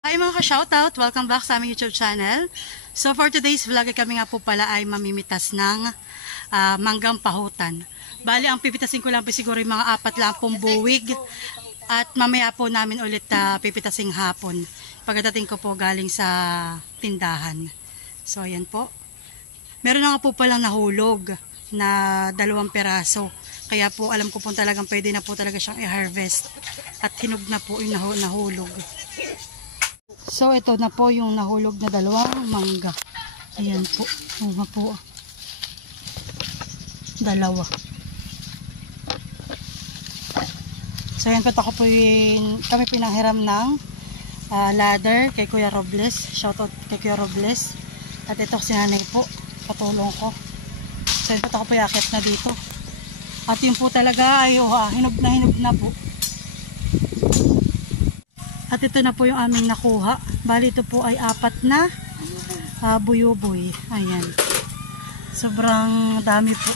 Hi mga ka-shoutout! Welcome back sa aming YouTube channel. So for today's vlog kami nga po pala ay mamimitas ng manggang pahutan. Bali ang pipitasin ko lang po siguro yung mga 4 lang pong buwig. At mamaya po namin ulit pipitasing hapon. Pagdating ko po galing sa tindahan. So ayan po. Meron na nga po palang nahulog na 2 peraso. Kaya po alam ko po talagang pwede na po talaga siyang i-harvest. At hinog na po yung nahulog. So, ito na po yung nahulog na 2 mangga. Ayan po. Mga po. 2. So, ayan po. Ako po kami pinanghiram ng ladder kay Kuya Robles. Shoutout kay Kuya Robles. At ito si nanay po. Patulong ko. So, ayan po. Ako po yakit na dito. At yun po talaga ay hinog na po. At ito na po yung aming nakuha. Bali ito po ay 4 na buyuboy. Ayan. Sobrang dami po.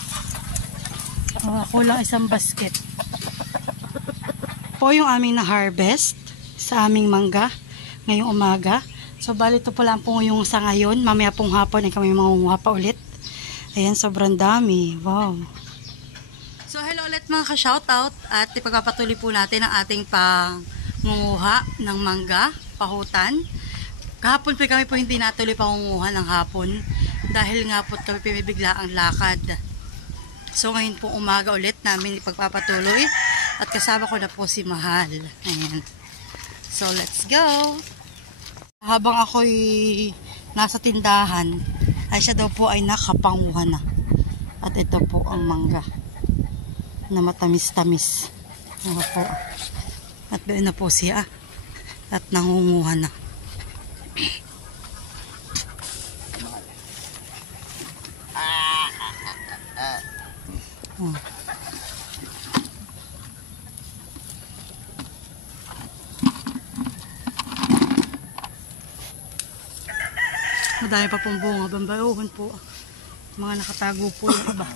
Kulang 1 basket. Po yung aming na-harvest sa aming mangga ngayong umaga. So bali ito po lang po yung sa ngayon. Mamaya pong hapon ay kami mangunguha pa ulit. Ayan, sobrang dami. Wow. So hello ulit mga ka-shoutout. At ipagpapatuloy po natin ang ating pangunguha ng mangga, pahutan. Kahapon po kami po hindi natuloy pangunguha ng hapon dahil nga po kami pumibigla ang lakad. So ngayon po umaga ulit namin ipagpapatuloy at kasama ko na po si Mahal. Ayan. So let's go! Habang ako'y nasa tindahan ay siya daw po ay nakapanguha na. At ito po ang mangga na matamis-tamis. Ano po. At doon na po siya at nangunguha na. Madami pa pong bunga, bambayuhan po. Mga nakatago po yung iba.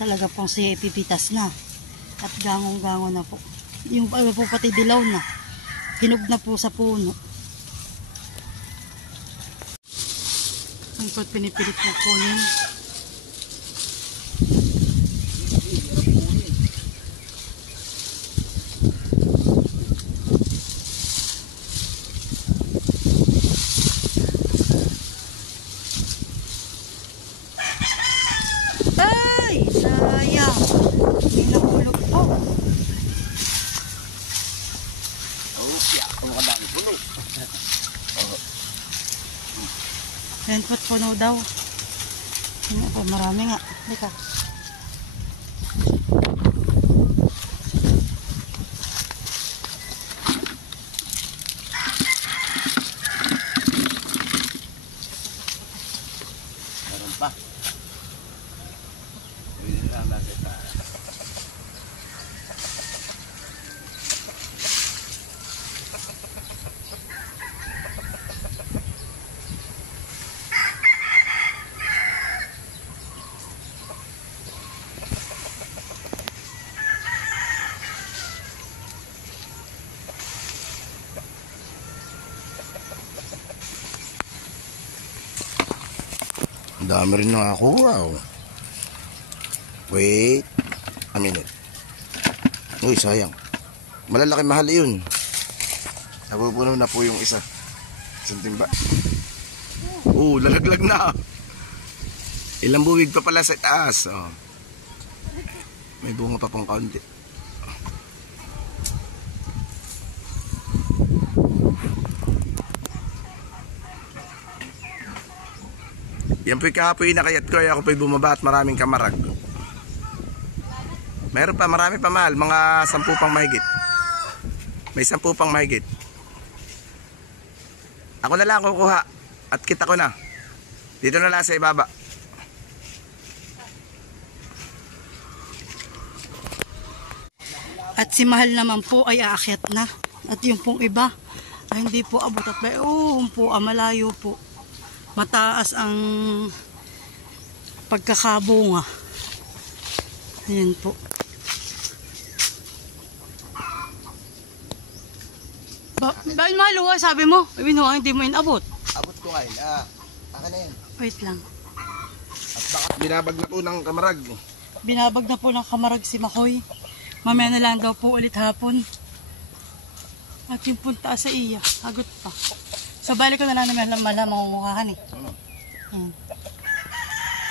Talaga pong siya ipipitas na at gangong-gango na po yung po pati dilaw na hinog na po sa puno. Ang po pinipilit po kunin. Ayan po't puno daw. Ayan po, marami nga. Dika. Meron pa. Pwede lang natin pa. Dami rin nakakuha. Wait a minute. Uy, sayang. Malalaki mahal yun. Napupuno na po yung isa. Isang timba. Lalaglag na. Ilang buwig pa pala sa taas. May bunga pa pong kaunti. Yan po'y kahapoy na kayat ko. Ako po'y bumaba at maraming kamarag. Meron pa, marami pa mahal. Mga 10 pang mahigit. May 10 pang mahigit. Ako na lang kukuha. At kita ko na. Dito na lang sa ibaba. At si Mahal naman po ay aakyat na. At yung pong iba ay hindi po abot at po malayo po. Mataas ang pagkakabunga. Ayan po. Bakit maluwa sabi mo? Binuha hindi mo inabot. Abot ko ngayon. Akin na yun. Wait lang. At baka binabag na po ng kamarag. Binabag na po ng kamarag si Makoy. Mamaya na lang daw po ulit hapon. At yung punta sa iya, agot pa. So balik ko na lang naman mangungukhahan eh.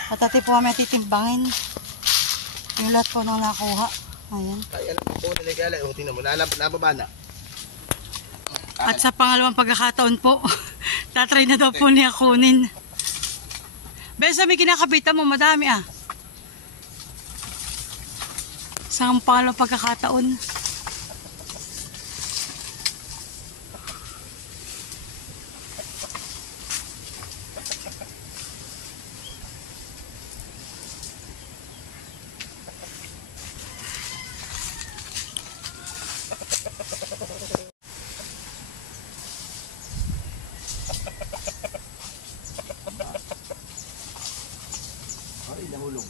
At ati po kami titimbangin. Yung lahat po nang nakuha. Ayan. Ay, alam po niligala. O, tingnan mo. Nababa na. At sa pangalawang pagkakataon po, tatry na daw po niya kunin. Besa may kinakapitan mo, madami ah. Sa pangalawang pagkakataon. Ay, nahulog.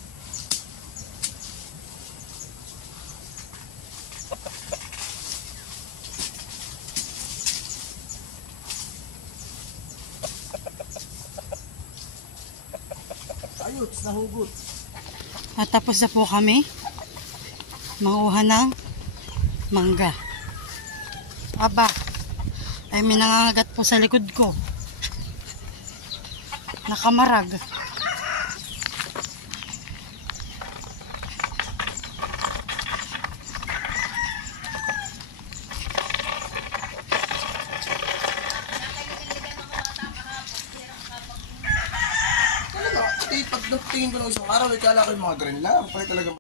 Ayos, nahugot. At tapos na po kami manguha ng mangga. Aba, ay may nangangagat po sa likod ko. Nakamarag. Pag tingin ko ng isang araw, ikala ko yung mga green lang. Pwede talaga